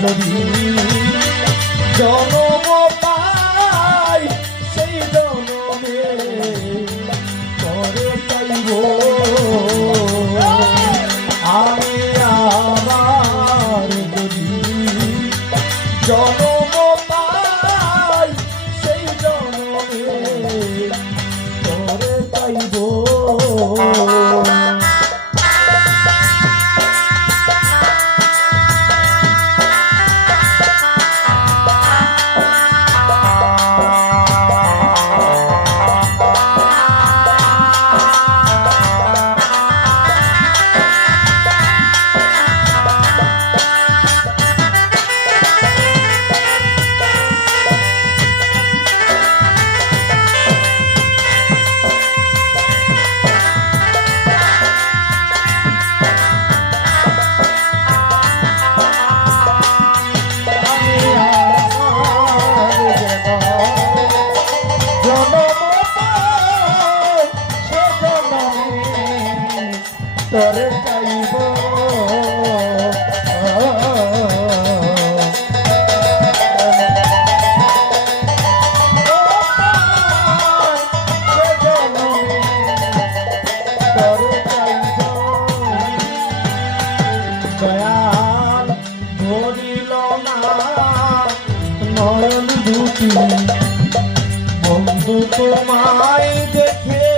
যদি জনম পাই সেই জনমে করে চাইব আমি আমার যদি জনম পাই সেই জনমে করে চাইব তরে চাইব দয়াল ধরিল না নয়ন দুটি বন্ধু তোমায় দেখে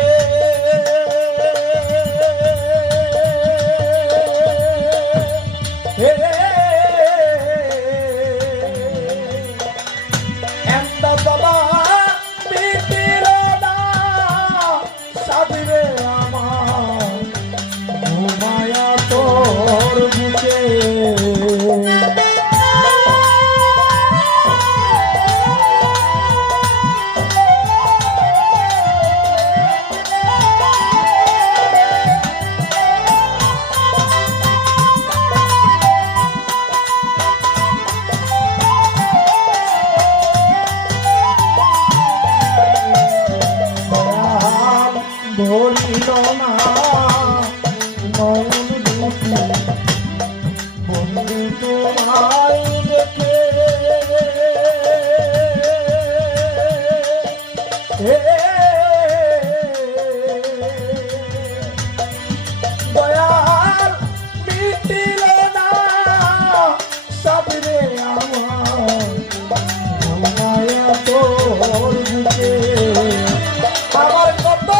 ধরিল না নয়ন দুটি বন্ধু তোমায় দেখে দয়াল মিটিল না সাবরে আমার মায়া তোর বুকে আমার কত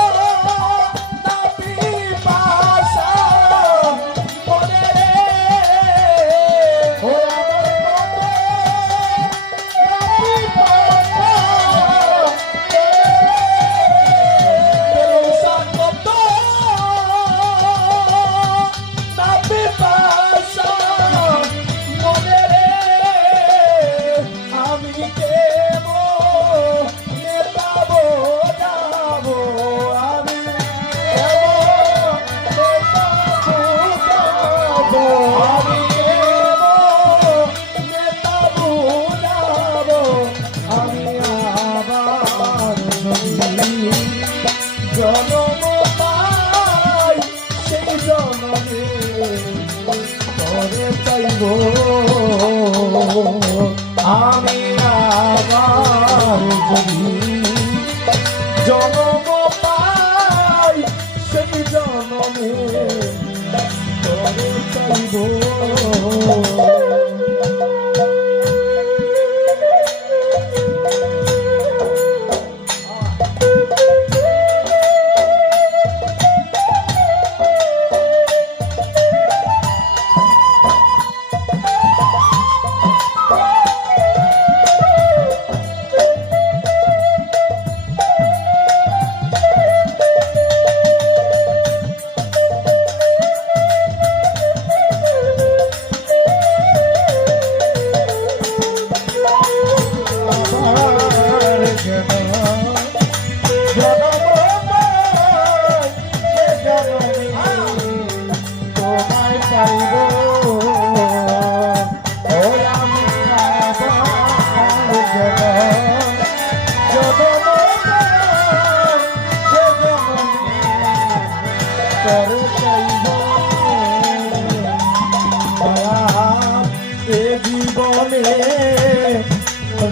জীবনে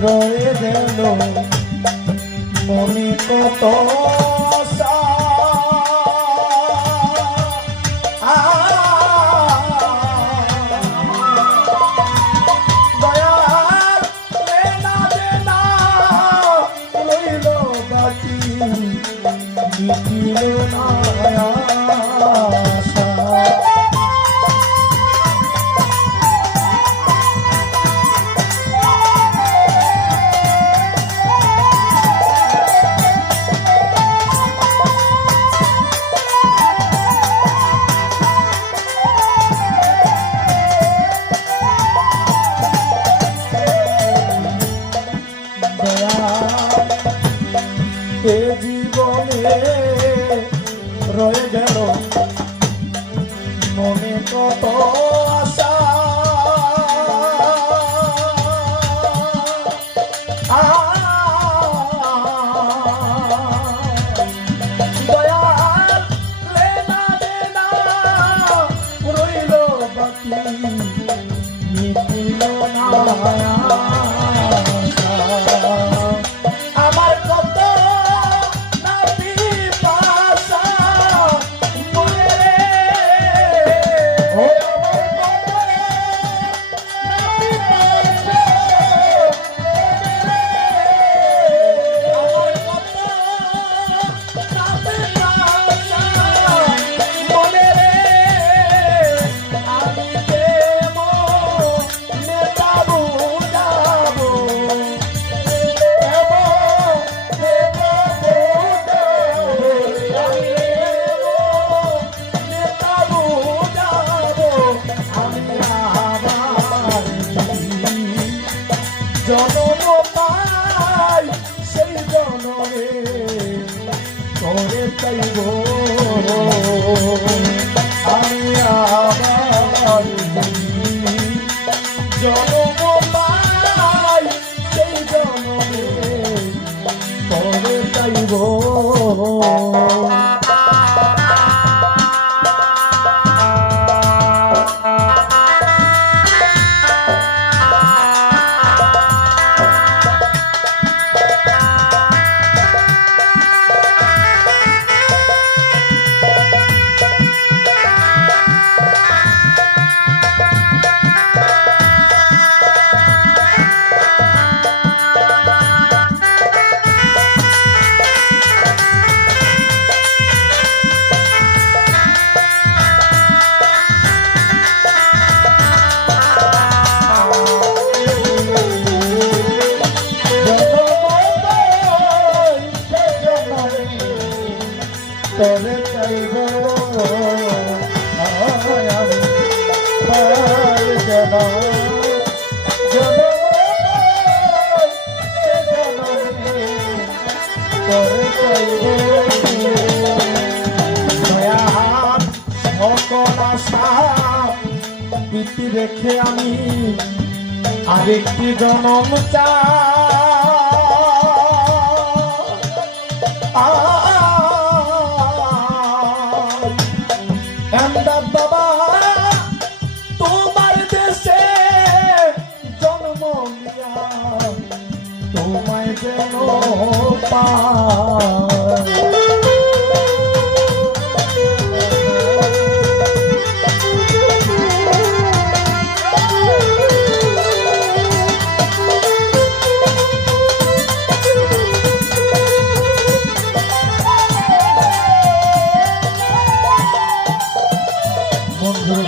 রয়ে গেল মনে কত আশা। দয়াল লেনা দেনা রইল বাকি মিটিল না আশা। এ জীবনে রয়ে গেল মনে কত আশা। দয়াল লেনা দেনা রইল বাকি মিটিল না আশা। আমার কত না পিপাসা মনে রে, আমার কত না পিপাসা আমার কত না পিপাসা মনে রে। আমি দেব নেতা বুঝাবো জনম পাই সেই জনমে করে চাইব আমি আবার জনম পাই সেই জনমে করে চাইব। তবে চাইব আমি পার যেন তবে চাইব দয়াল সকল আশা ইতি রেখে আমি আরেকটি জনম এমদাদ বাবা তোমার দেশে জন্ম নিয়া তোমায় যেন পাই।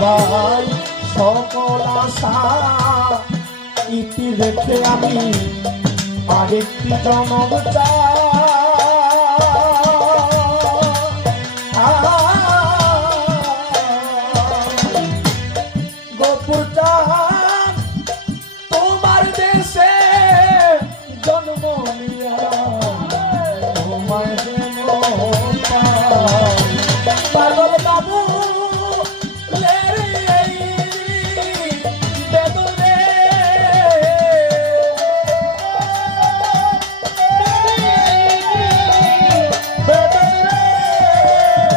ভাই সকল আশা ইতি রেখে আমি আরেকটি জনম গোপুর তোমার দেশে জন্ম নিয়া তোমায়